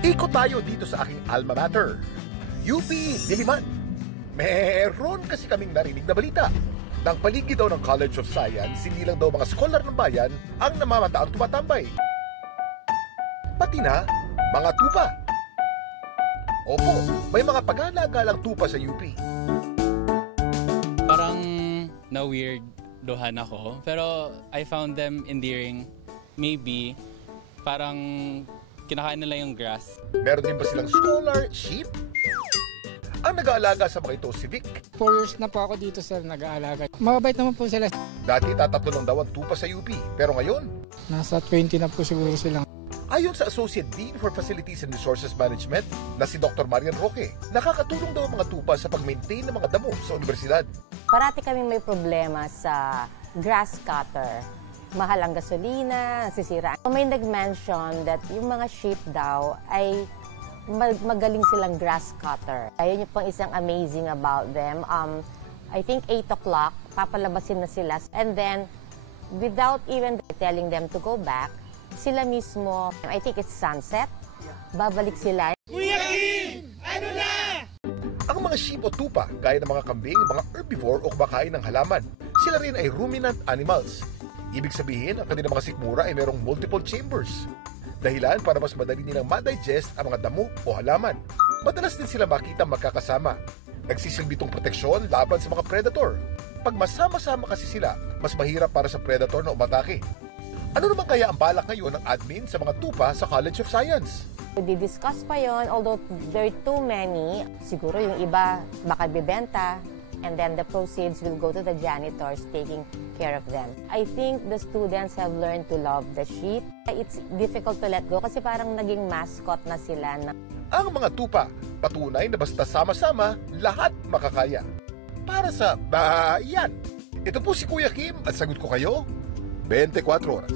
Ikot tayo dito sa aking alma mater, UP Diliman. Meron kasi kaming narinig na balita. Nang paligid daw ng College of Science, hindi lang daw mga scholar ng bayan ang namamataang tumatambay. Pati na mga tupa. Opo, may mga pag-alagalang tupa sa UP. Parang na-weirdohan ako, pero I found them endearing. Maybe, parang kinakain nila yung grass. Meron din ba silang scholar, sheep? Ang nag-aalaga sa mga ito si Vic. 4 years na po ako dito sir, nag-aalaga. Mababait naman po sila. Dati tatatlo lang daw ang tupa sa UP, pero ngayon, Nasa 20 na po siguro silang. ayon sa Associate Dean for Facilities and Resources Management na si Dr. Marian Roque, nakakatulong daw ang mga tupa sa pag-maintain ng mga damo sa universidad. Parati kaming may problema sa grass cutter. Mahal ang gasolina, nasisira. May nag-mention that yung mga sheep daw ay magaling silang grass cutter. Ayun yung pang isang amazing about them. I think 8 o'clock, papalabasin na sila. And then, without even telling them to go back, sila mismo, I think it's sunset, babalik sila. Ang mga sheep o tupa, gaya ng mga kambing, mga herbivore o kumakain ng halaman, sila rin ay ruminant animals. Ibig sabihin, ang kanilang mga sikmura ay mayroong multiple chambers. Dahilan para mas madali nilang ma-digest ang mga damo o halaman. Madalas din sila makita magkakasama. Nagsisilbi itong proteksyon laban sa mga predator. Pag masama-sama kasi sila, mas mahirap para sa predator na umatake. Ano naman kaya ang balak ngayon ng admin sa mga tupa sa College of Science? Di-discuss pa yon, although there are too many. Siguro yung iba baka bibenta, and then the proceeds will go to the janitors taking care of them. I think the students have learned to love the sheep. It's difficult to let go kasi parang naging mascot na sila. Ang mga tupa, patunay na basta sama-sama, lahat makakaya. Para sa bayan. Ito po si Kuya Kim at sagot ko kayo, 24 oras.